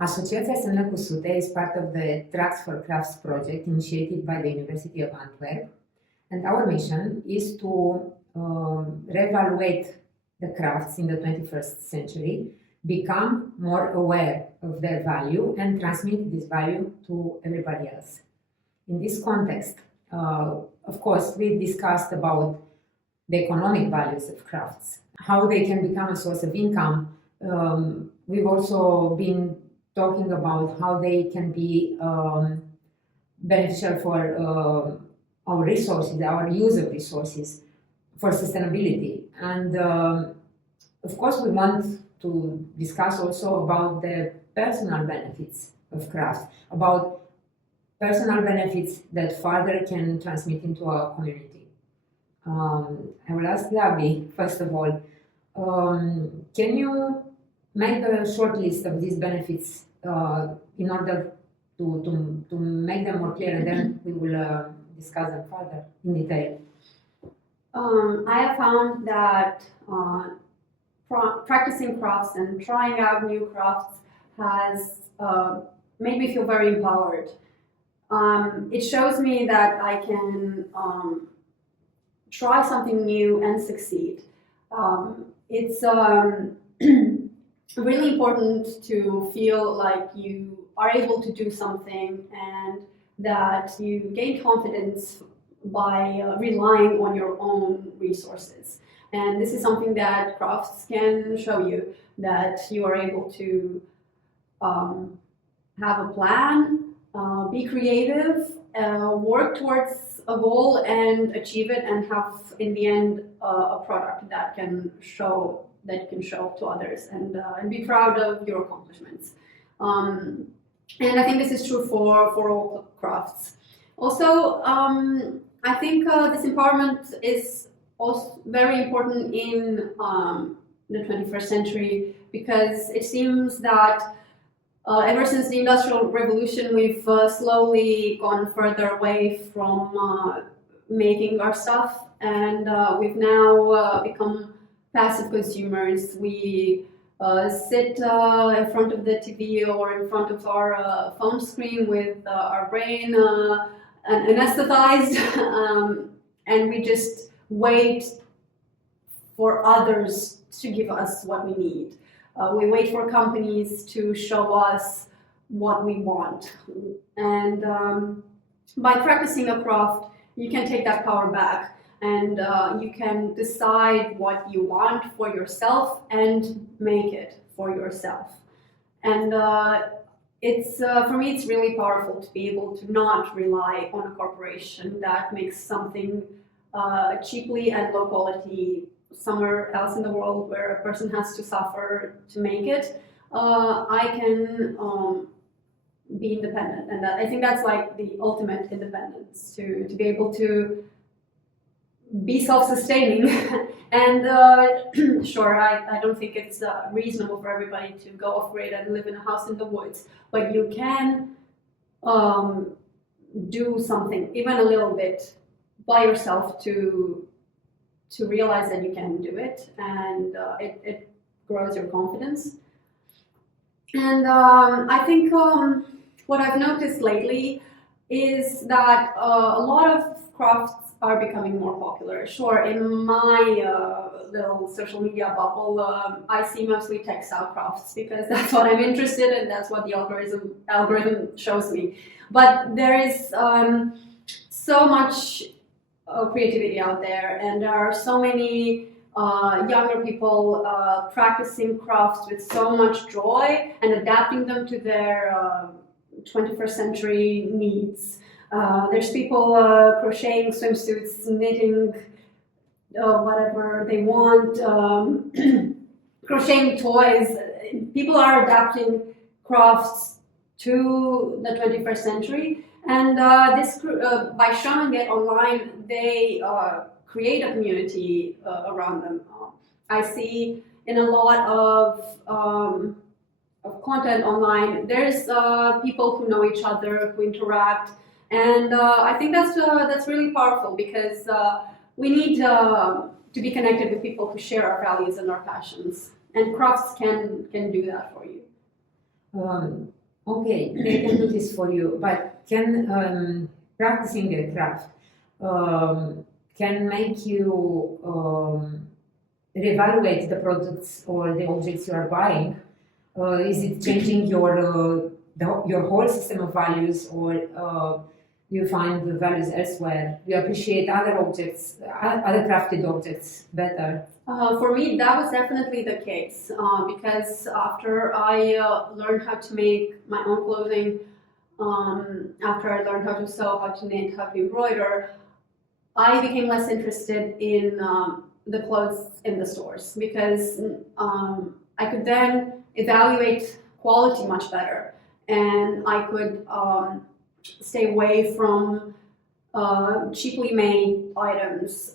Asociația Semne Cusute is part of the Tracks4Crafts project initiated by the University of Antwerp, and our mission is to reevaluate the crafts in the 21st century, become more aware of their value, and transmit this value to everybody else. In this context, of course, we discussed about the economic values of crafts, how they can become a source of income. We've also been talking about how they can be beneficial for our resources, our use of resources, for sustainability. And of course, we want to discuss also about the personal benefits of crafts, about personal benefits that further can transmit into our community. I will ask Gabi, first of all, can you make a short list of these benefits in order to make them more clear, and then we will discuss them further in detail. I have found that practicing crafts and trying out new crafts has made me feel very empowered. It shows me that I can try something new and succeed. It's really important to feel like you are able to do something and that you gain confidence by relying on your own resources. And this is something that crafts can show you, that you are able to have a plan, be creative, work towards a goal and achieve it, and have in the end a product that can show to others, and be proud of your accomplishments. And I think this is true for all crafts. Also, I think this empowerment is also very important in the 21st century, because it seems that ever since the Industrial Revolution, we've slowly gone further away from making our stuff, and we've now become passive consumers. We sit in front of the TV or in front of our phone screen with our brain anesthetized, and we just wait for others to give us what we need. We wait for companies to show us what we want. And by practicing a craft, you can take that power back, and you can decide what you want for yourself and make it for yourself. And it's for me, it's really powerful to be able to not rely on a corporation that makes something cheaply and low quality somewhere else in the world where a person has to suffer to make it. I can be independent, and I think that's like the ultimate independence, to be able to be self-sustaining. And sure, I don't think it's reasonable for everybody to go off-grid and live in a house in the woods, but you can do something, even a little bit, by yourself to realize that you can do it, and it grows your confidence. And I think what I've noticed lately is that a lot of crafts are becoming more popular. Sure, in my little social media bubble, I see mostly textile crafts because that's what I'm interested in, that's what the algorithm shows me. But there is so much creativity out there, and there are so many younger people practicing crafts with so much joy and adapting them to their 21st century needs. There's people crocheting swimsuits, knitting whatever they want, crocheting toys. People are adapting crafts to the 21st century, and this by showing it online, they create a community around them. I see in a lot of content online, there's people who know each other, who interact, and I think that's really powerful, because we need to be connected with people who share our values and our passions, and crafts can do that for you. Okay, they can do this for you, but can practicing the craft can make you reevaluate the products or the objects you are buying? Is it changing your whole system of values, or you find the values elsewhere? You appreciate other objects, other crafted objects better? For me, that was definitely the case because after I learned how to make my own clothing, after I learned how to sew, how to knit, how to embroider, I became less interested in the clothes in the stores because I could then evaluate quality much better, and I could stay away from cheaply made items.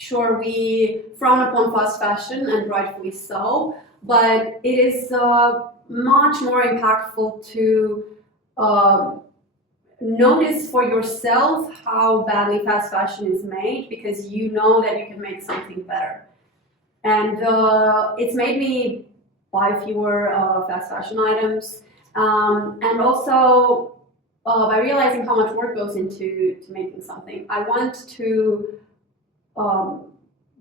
Sure, we frown upon fast fashion, and rightfully so, but it is much more impactful to notice for yourself how badly fast fashion is made, because you know that you can make something better. And it's made me buy fewer fast fashion items, and also by realizing how much work goes into making something, I want to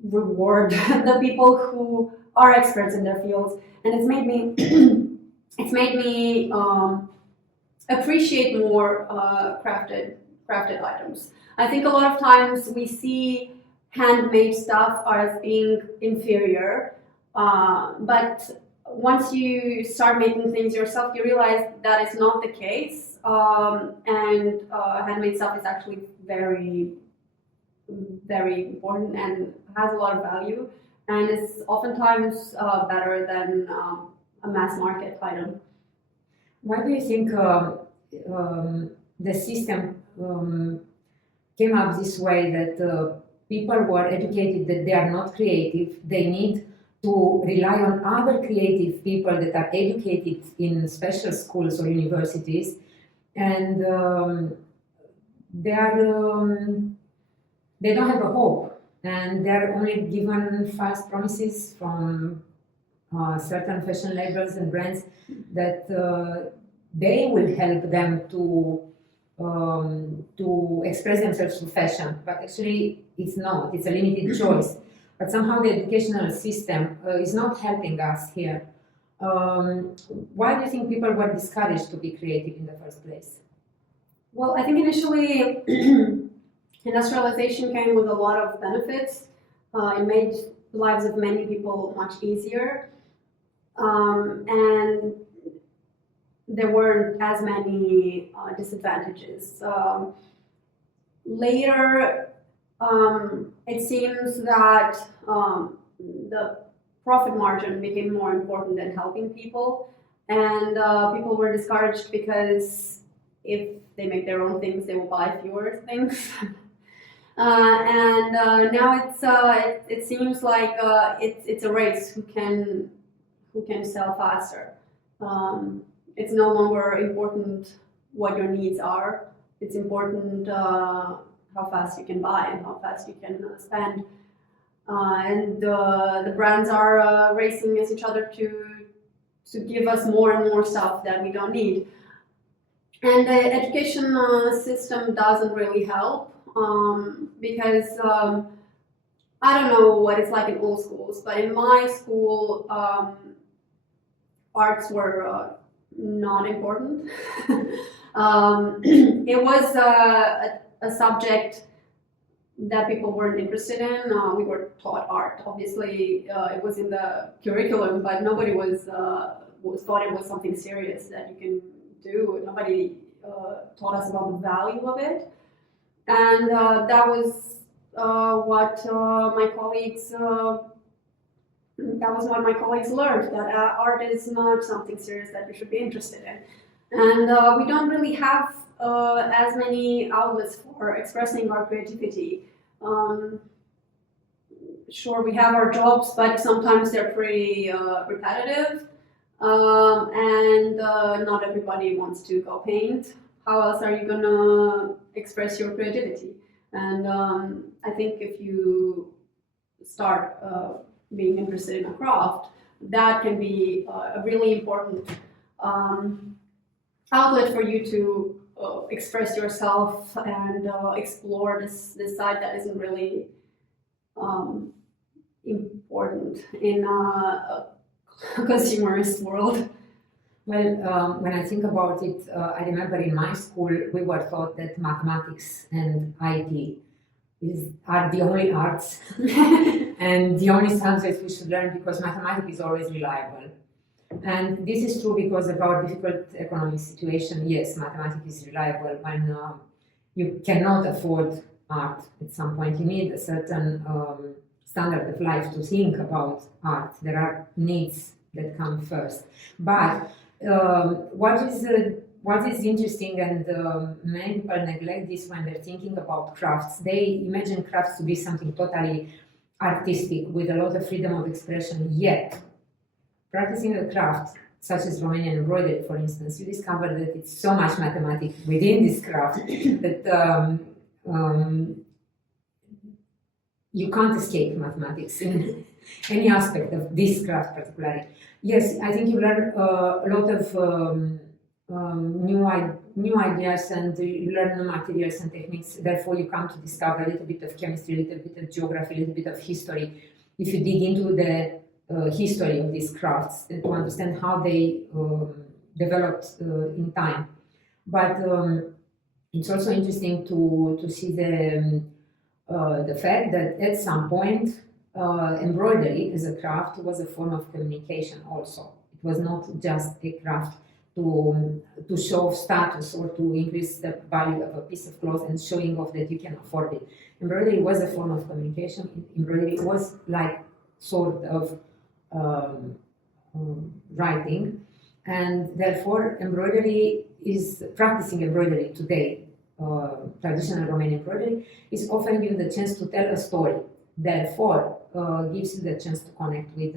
reward the people who are experts in their fields, and it's made me appreciate more crafted items. I think a lot of times we see handmade stuff as being inferior, but once you start making things yourself, you realize that is not the case, and handmade stuff is actually very, very important and has a lot of value, and it's oftentimes better than a mass market item. Why do you think the system came up this way, that people who are educated that they are not creative, they need to rely on other creative people that are educated in special schools or universities, and they don't have a hope, and they're only given false promises from certain fashion labels and brands that they will help them to express themselves through fashion, but actually it's not. It's a limited choice. But somehow the educational system is not helping us here. Why do you think people were discouraged to be creative in the first place? Well, I think initially industrialization came with a lot of benefits. It made the lives of many people much easier, and there weren't as many disadvantages. Later, it seems that the profit margin became more important than helping people, and people were discouraged because if they make their own things, they will buy fewer things. And now it seems like it's a race who can sell faster. It's no longer important what your needs are. It's important how fast you can buy and how fast you can spend. And the brands are racing against each other to give us more and more stuff that we don't need. And the education system doesn't really help because I don't know what it's like in all schools, but in my school, arts were not important. It was a subject that people weren't interested in. We were taught art. Obviously, it was in the curriculum, but nobody thought it was something serious that you can do. Nobody taught us about the value of it, and that was what my colleagues. That was what my colleagues learned, that art is not something serious that you should be interested in. And we don't really have as many outlets for expressing our creativity. Sure, we have our jobs, but sometimes they're pretty repetitive, and not everybody wants to go paint. How else are you gonna express your creativity? And I think if you start being interested in a craft, that can be a really important outlet for you to express yourself and explore this side that isn't really important in a consumerist world. Well, when I think about it, I remember in my school we were taught that mathematics and IT are the only arts and the only subjects we should learn because mathematics is always reliable. And this is true because of our difficult economic situation. Yes, mathematics is reliable when you cannot afford art at some point. You need a certain standard of life to think about art. There are needs that come first. But what is interesting, and many people neglect this when they're thinking about crafts. They imagine crafts to be something totally artistic with a lot of freedom of expression. Yet, practicing a craft such as Romanian embroidery, for instance, you discover that it's so much mathematics within this craft that you can't escape mathematics in any aspect of this craft particularly. Yes, I think you learn a lot of new ideas and you learn new materials and techniques. Therefore, you come to discover a little bit of chemistry, a little bit of geography, a little bit of history. If you dig into the history of these crafts and to understand how they developed in time. But it's also interesting to see the fact that at some point embroidery as a craft was a form of communication also. It was not just a craft to show status or to increase the value of a piece of cloth and showing off that you can afford it. Embroidery was a form of communication. Embroidery was like sort of writing, and therefore practicing embroidery today, traditional Romanian embroidery, is offering you the chance to tell a story. Therefore, gives you the chance to connect with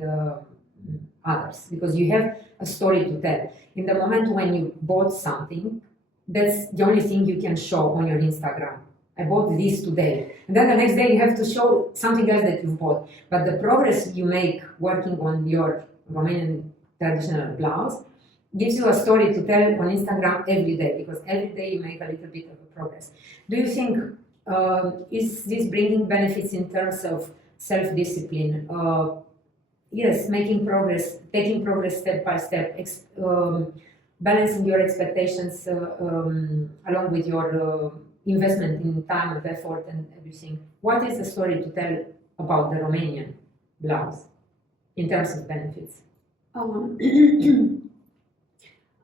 others because you have a story to tell. In the moment when you bought something, that's the only thing you can show on your Instagram. I bought this today. And then the next day you have to show something else that you bought. But the progress you make working on your Romanian traditional blouse gives you a story to tell on Instagram every day because every day you make a little bit of a progress. Do you think, is this bringing benefits in terms of self-discipline? Yes, making progress, taking progress step by step, balancing your expectations along with your investment in time and effort and everything. What is the story to tell about the Romanian blouse in terms of benefits? You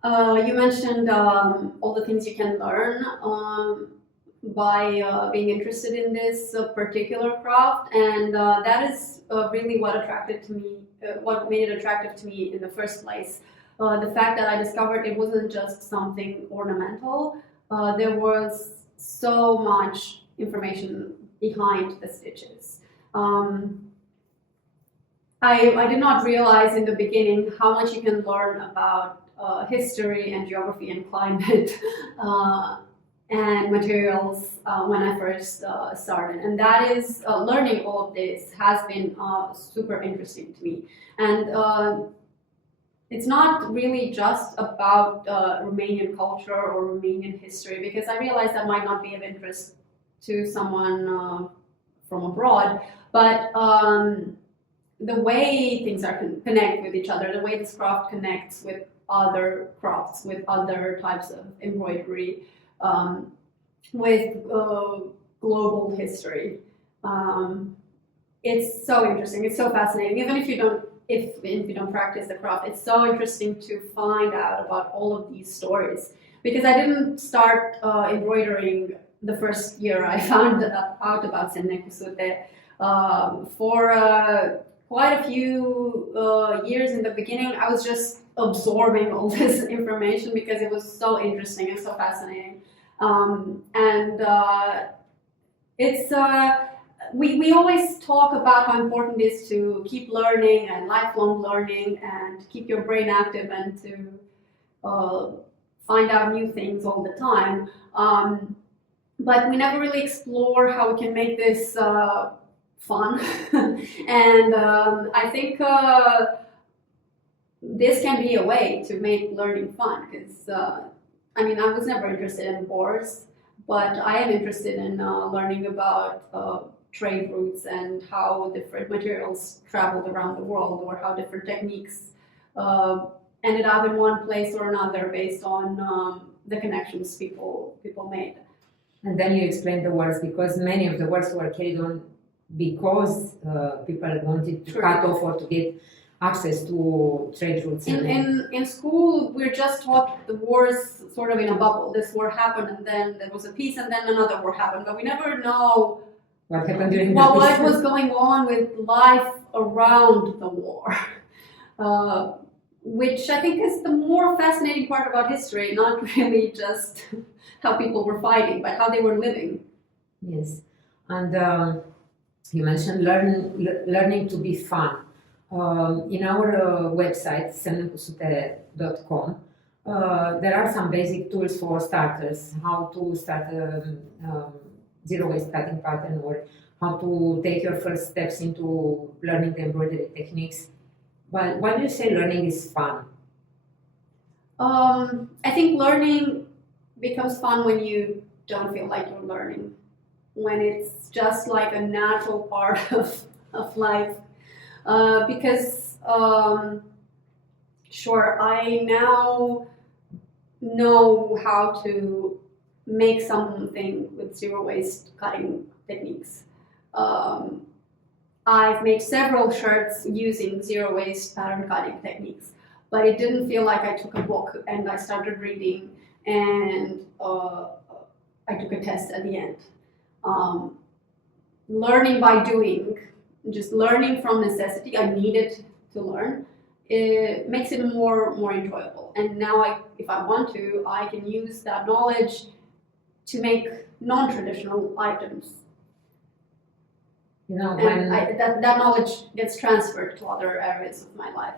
mentioned all the things you can learn by being interested in this particular craft, and that is really what attracted to me, what made it attractive to me in the first place. The fact that I discovered it wasn't just something ornamental. There was so much information behind the stitches. I did not realize in the beginning how much you can learn about history and geography and climate and materials when I first started. And that is, learning all of this has been super interesting to me. And it's not really just about Romanian culture or Romanian history, because I realize that might not be of interest to someone from abroad, but the way things are connect with each other, the way this craft connects with other crafts, with other types of embroidery, with global history. It's so interesting, it's so fascinating. Even if you don't practice the craft, it's so interesting to find out about all of these stories. Because I didn't start embroidering the first year I found out about Semne Cusute. For quite a few years in the beginning, I was just absorbing all this information because it was so interesting and so fascinating. It's we always talk about how important it is to keep learning and lifelong learning and keep your brain active and to find out new things all the time. But we never really explore how we can make this fun. And I think this can be a way to make learning fun, because I mean, I was never interested in wars, but I am interested in learning about trade routes and how different materials traveled around the world, or how different techniques ended up in one place or another based on the connections people made. And then you explained the wars, because many of the wars were carried on because people wanted to cut off or to get access to trade routes. In school, we're just taught the wars sort of in a bubble. This war happened, and then there was a peace, and then another war happened. But we never know what happened during what was going on with life around the war. Which I think is the more fascinating part about history, not really just how people were fighting, but how they were living. Yes, and you mentioned learning to be fun. In our website, semnecusute.com, there are some basic tools for starters, how to start a zero waste cutting pattern, or how to take your first steps into learning the embroidery techniques. But why do you say learning is fun? I think learning becomes fun when you don't feel like you're learning, when it's just like a natural part of life. Because sure, I now know how to make something with zero waste cutting techniques. I've made several shirts using zero waste pattern cutting techniques, but it didn't feel like I took a book and I started reading and I took a test at the end. Learning by doing, just learning from necessity, I needed to learn, it makes it more enjoyable. And now if I want to, I can use that knowledge to make non-traditional items. You know, and that knowledge gets transferred to other areas of my life.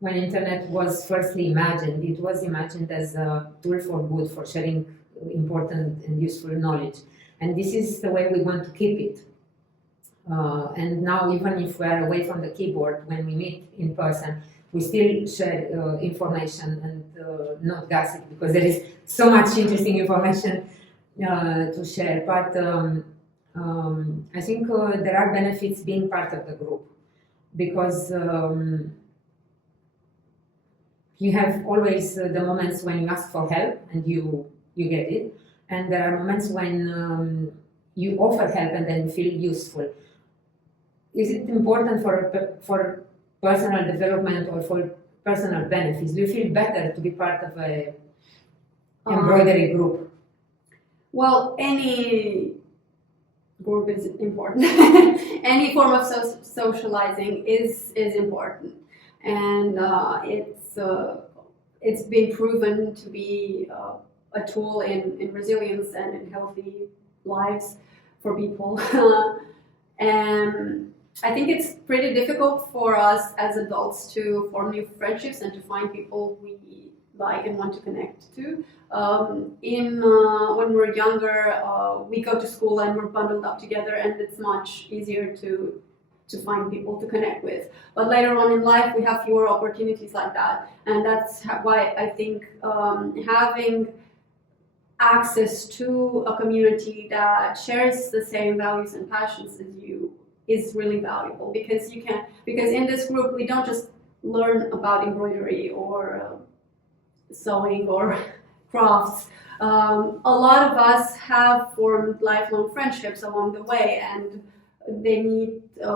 When internet was firstly imagined, it was imagined as a tool for good, for sharing important and useful knowledge. And this is the way we want to keep it. And now, even if we are away from the keyboard, when we meet in person, we still share information and not gossip, because there is so much interesting information to share. But I think there are benefits being part of the group, because you have always the moments when you ask for help and you get it, and there are moments when you offer help and then feel useful. Is it important for personal development or for personal benefits? Do you feel better to be part of a embroidery group? Well, any group is important. Any form of socializing is important, and it's been proven to be a tool in resilience and in healthy lives for people. And I think it's pretty difficult for us as adults to form new friendships and to find people we like and want to connect to. When we're younger, we go to school and we're bundled up together, and it's much easier to find people to connect with. But later on in life, we have fewer opportunities like that, and that's why I think having access to a community that shares the same values and passions as you is really valuable, because in this group we don't just learn about embroidery or sewing or crafts. A lot of us have formed lifelong friendships along the way, and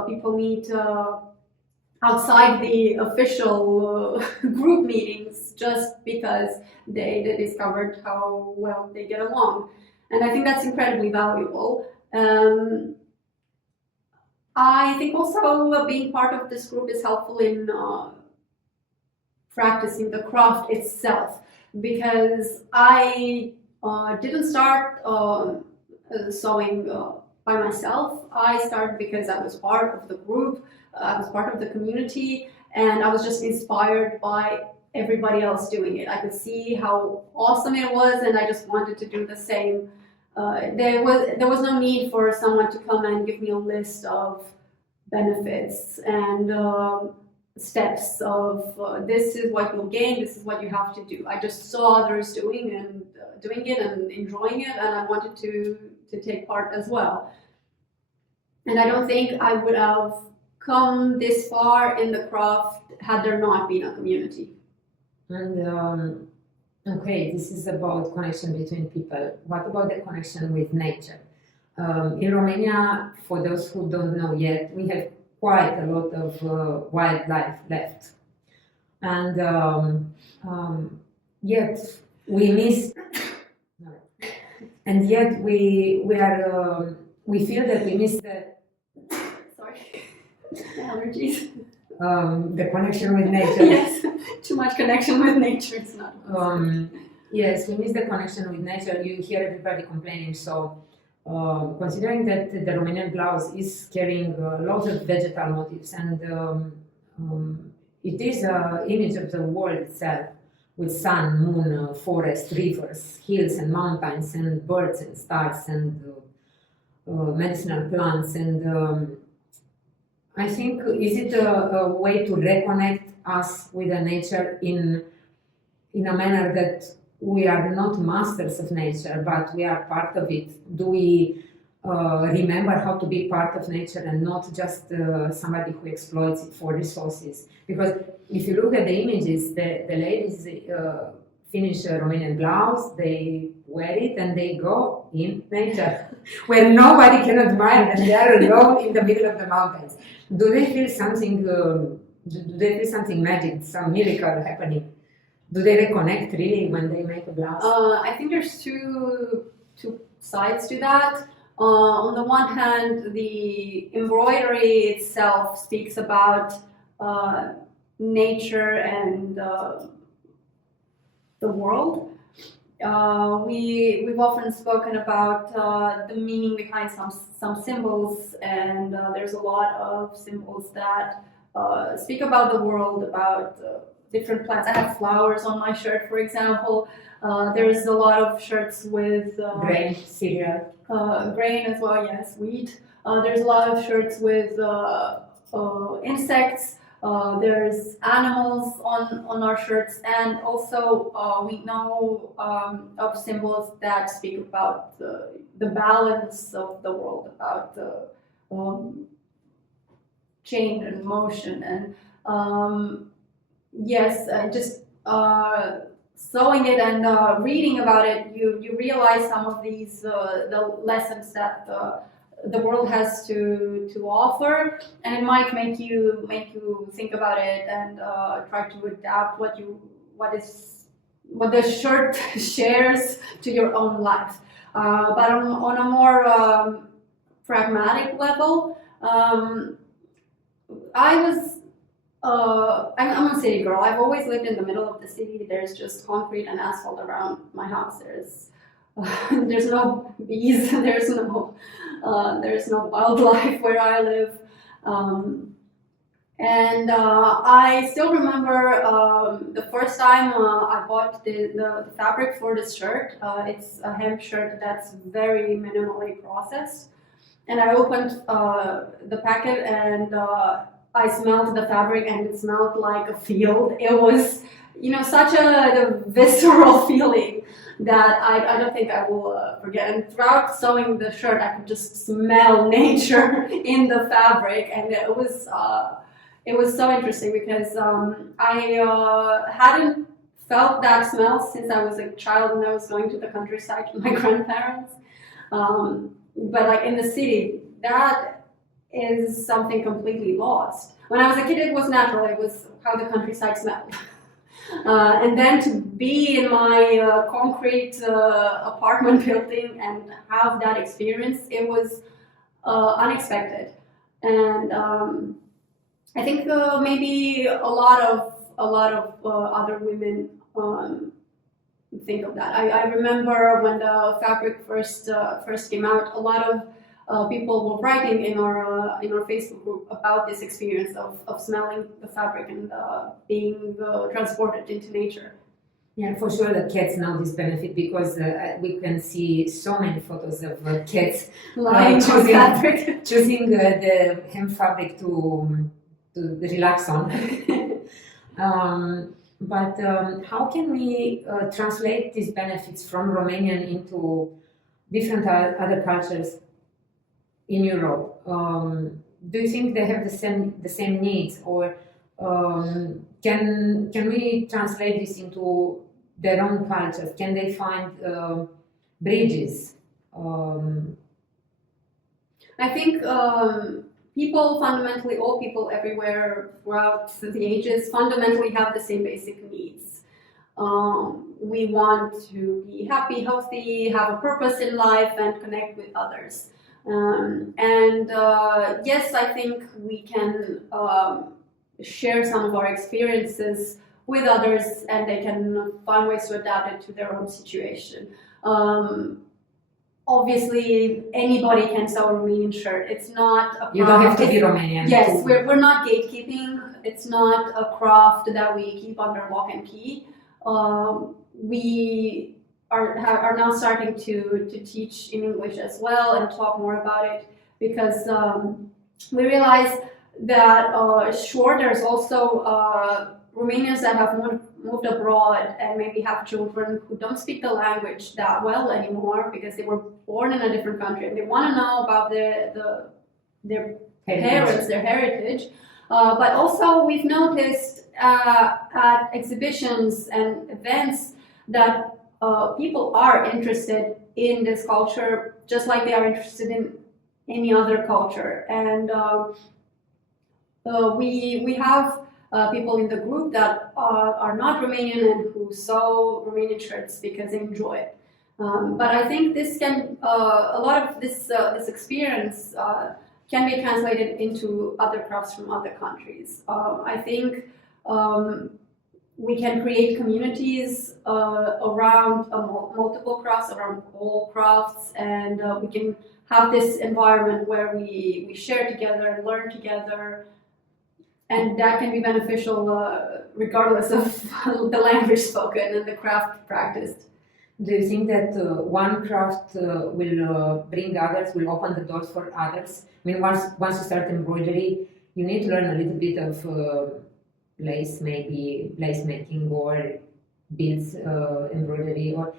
people meet outside the official group meetings just because they discovered how well they get along. And I think that's incredibly valuable. I think also being part of this group is helpful in practicing the craft itself, because I didn't start sewing by myself. I started because I was part of the group, I was part of the community, and I was just inspired by everybody else doing it. I could see how awesome it was, and I just wanted to do the same. There was no need for someone to come and give me a list of benefits, and steps of this is what you'll gain, this is what you have to do. I just saw others doing it and enjoying it, and I wanted to take part as well. And I don't think I would have come this far in the craft had there not been a community. And okay, this is about connection between people. What about the connection with nature? In Romania, for those who don't know yet, we have quite a lot of wildlife left, and yet we miss. And yet we feel that we miss the allergies. The connection with nature. Yes, too much connection with nature is not. Yes, we miss the connection with nature. You hear everybody complaining. So, considering that the Romanian blouse is carrying lots of vegetal motifs, and it is an image of the world itself, with sun, moon, forest, rivers, hills and mountains, and birds and stars and medicinal plants. And I think, is it a way to reconnect us with the nature in a manner that we are not masters of nature, but we are part of it? Do we remember how to be part of nature and not just somebody who exploits it for resources? Because if you look at the images, the ladies finish a Romanian blouse, they wear it, and they go in nature where nobody can admire them. They are alone in the middle of the mountains. Do they feel something? Do they feel something magic, some miracle happening? Do they reconnect really when they make a blouse? I think there's two sides to that. On the one hand, the embroidery itself speaks about nature and the world. We've often spoken about the meaning behind some symbols, and there's a lot of symbols that speak about the world, about different plants. I have flowers on my shirt, for example. There's a lot of shirts with grain, cereal. Grain as well, yes, wheat. There's a lot of shirts with insects. There's animals on our shirts, and also we know of symbols that speak about the balance of the world, about change and motion. And yes, just sewing it and reading about it, you realize some of these the lessons that the world has to offer, and it might make you think about it and try to adapt what the shirt shares to your own life. But on a more pragmatic level, I'm a city girl. I've always lived in the middle of the city. There's just concrete and asphalt around my house. There's no bees. There's no wildlife where I live. And I still remember the first time I bought the fabric for this shirt. It's a hemp shirt that's very minimally processed. And I opened the packet, and I smelled the fabric, and it smelled like a field. It was, such a visceral feeling that I don't think I will forget. And throughout sewing the shirt, I could just smell nature in the fabric, and it was so interesting because I hadn't felt that smell since I was a child when I was going to the countryside with my grandparents. But like in the city, that is something completely lost. When I was a kid, it was natural. It was how the countryside smelled. And then to be in my concrete apartment building and have that experience, it was unexpected. And I think maybe a lot of other women think of that. I remember when the fabric first came out, a lot of people were writing in our Facebook group about this experience of smelling the fabric and being transported into nature. Yeah, for sure the cats know this benefit because we can see so many photos of cats choosing choosing the hemp fabric to to relax on. But how can we translate these benefits from Romanian into different other cultures in Europe? Do you think they have the same needs, or can we translate this into their own cultures? Can they find bridges? I think people fundamentally, all people everywhere throughout the ages, fundamentally have the same basic needs. We want to be happy, healthy, have a purpose in life, and connect with others. Yes, I think we can share some of our experiences with others, and they can find ways to adapt it to their own situation. Obviously, anybody can sew a Romanian shirt. It's not a craft. You don't have to be Romanian. Yes, we're not gatekeeping. It's not a craft that we keep under lock and key. We are now starting to teach in English as well and talk more about it, because we realize that sure, there's also Romanians that have moved abroad and maybe have children who don't speak the language that well anymore because they were born in a different country, and they want to know about their parents, their heritage. But also we've noticed at exhibitions and events that people are interested in this culture just like they are interested in any other culture. And we have people in the group that are not Romanian and who sew Romanian shirts because they enjoy it. But I think this can, a lot of this experience can be translated into other crafts from other countries. I think we can create communities around multiple crafts, around all crafts, and we can have this environment where we share together and learn together. And that can be beneficial regardless of the language spoken and the craft practiced. Do you think that one craft will bring others, will open the doors for others? I mean, once you start embroidery, you need to learn a little bit of lace, maybe lace making, or beads embroidery, or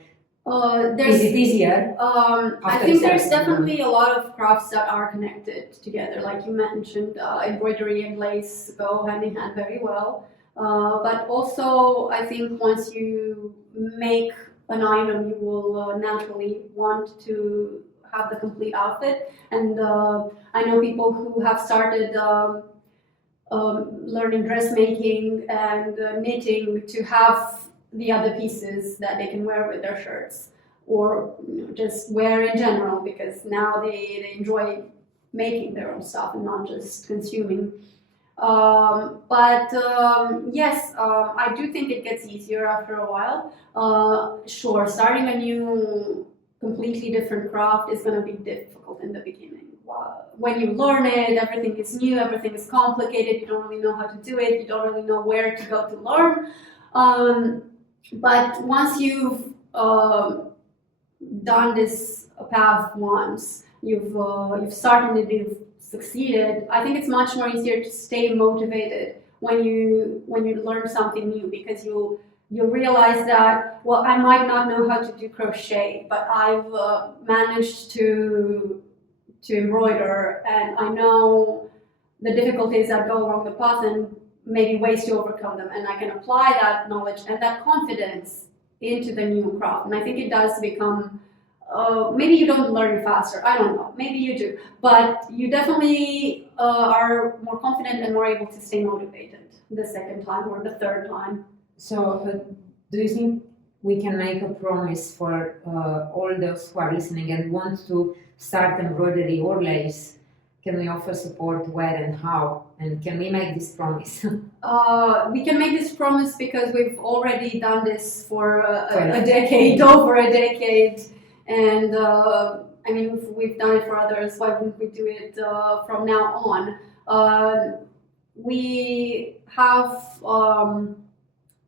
is it easier? I think there's definitely a lot of crafts that are connected together. Like you mentioned, embroidery and lace go hand in hand very well. But also, I think once you make an item, you will naturally want to have the complete outfit. And I know people who have started learning dressmaking and knitting to have the other pieces that they can wear with their shirts, or just wear in general, because now they enjoy making their own stuff and not just consuming. Yes, I do think it gets easier after a while. Sure, starting a new, completely different craft is going to be difficult in the beginning. When you learn it, everything is new, everything is complicated, you don't really know how to do it, you don't really know where to go to learn. But once you've done this path once, you've started it, you've succeeded, I think it's much more easier to stay motivated when you learn something new, because you'll realize that, well, I might not know how to do crochet, but I've managed to embroider, and I know the difficulties that go along the path and maybe ways to overcome them, and I can apply that knowledge and that confidence into the new craft. And I think it does become, maybe you don't learn faster, I don't know, maybe you do, but you definitely are more confident and more able to stay motivated the second time or the third time. So do you think we can make a promise for all those who are listening and want to start embroidery or lace? Can we offer support, where and how? And can we make this promise? We can make this promise because we've already done this for a decade, over a decade. And I mean, we've done it for others. Why wouldn't we do it from now on? We have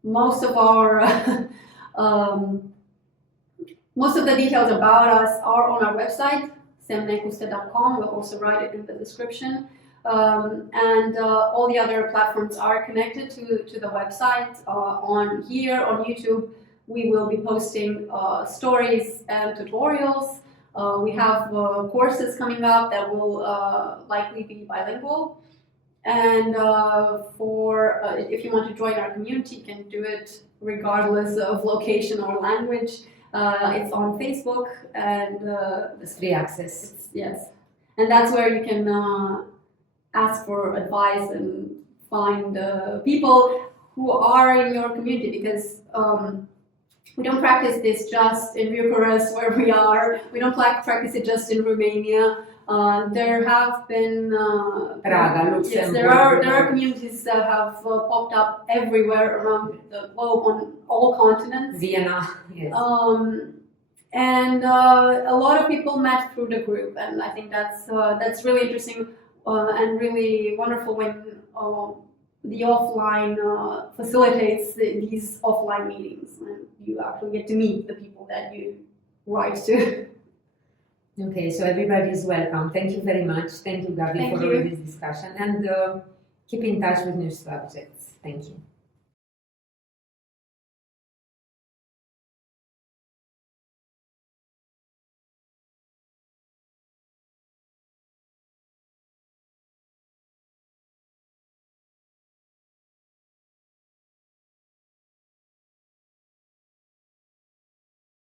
most of our most of the details about us are on our website, semnecusute.com. We'll also write it in the description. and all the other platforms are connected to the website. On YouTube, we will be posting stories and tutorials. We have courses coming up that will likely be bilingual. And if you want to join our community, you can do it regardless of location or language. It's on Facebook, and It's free access. yes, and that's where you can ask for advice and find people who are in your community, because we don't practice this just in Bucharest, where we are. We don't practice it just in Romania. There have been Praga, Luxembourg. yes, there are communities that have popped up everywhere around the globe on all continents. Vienna, yes. And a lot of people met through the group, and I think that's really interesting and really wonderful when the offline facilitates these offline meetings, and you actually get to meet the people that you write to. Okay, so everybody is welcome. Thank you very much. Thank you, Gabi, Thank for you. all this discussion, and keep in touch with new subjects. Thank you.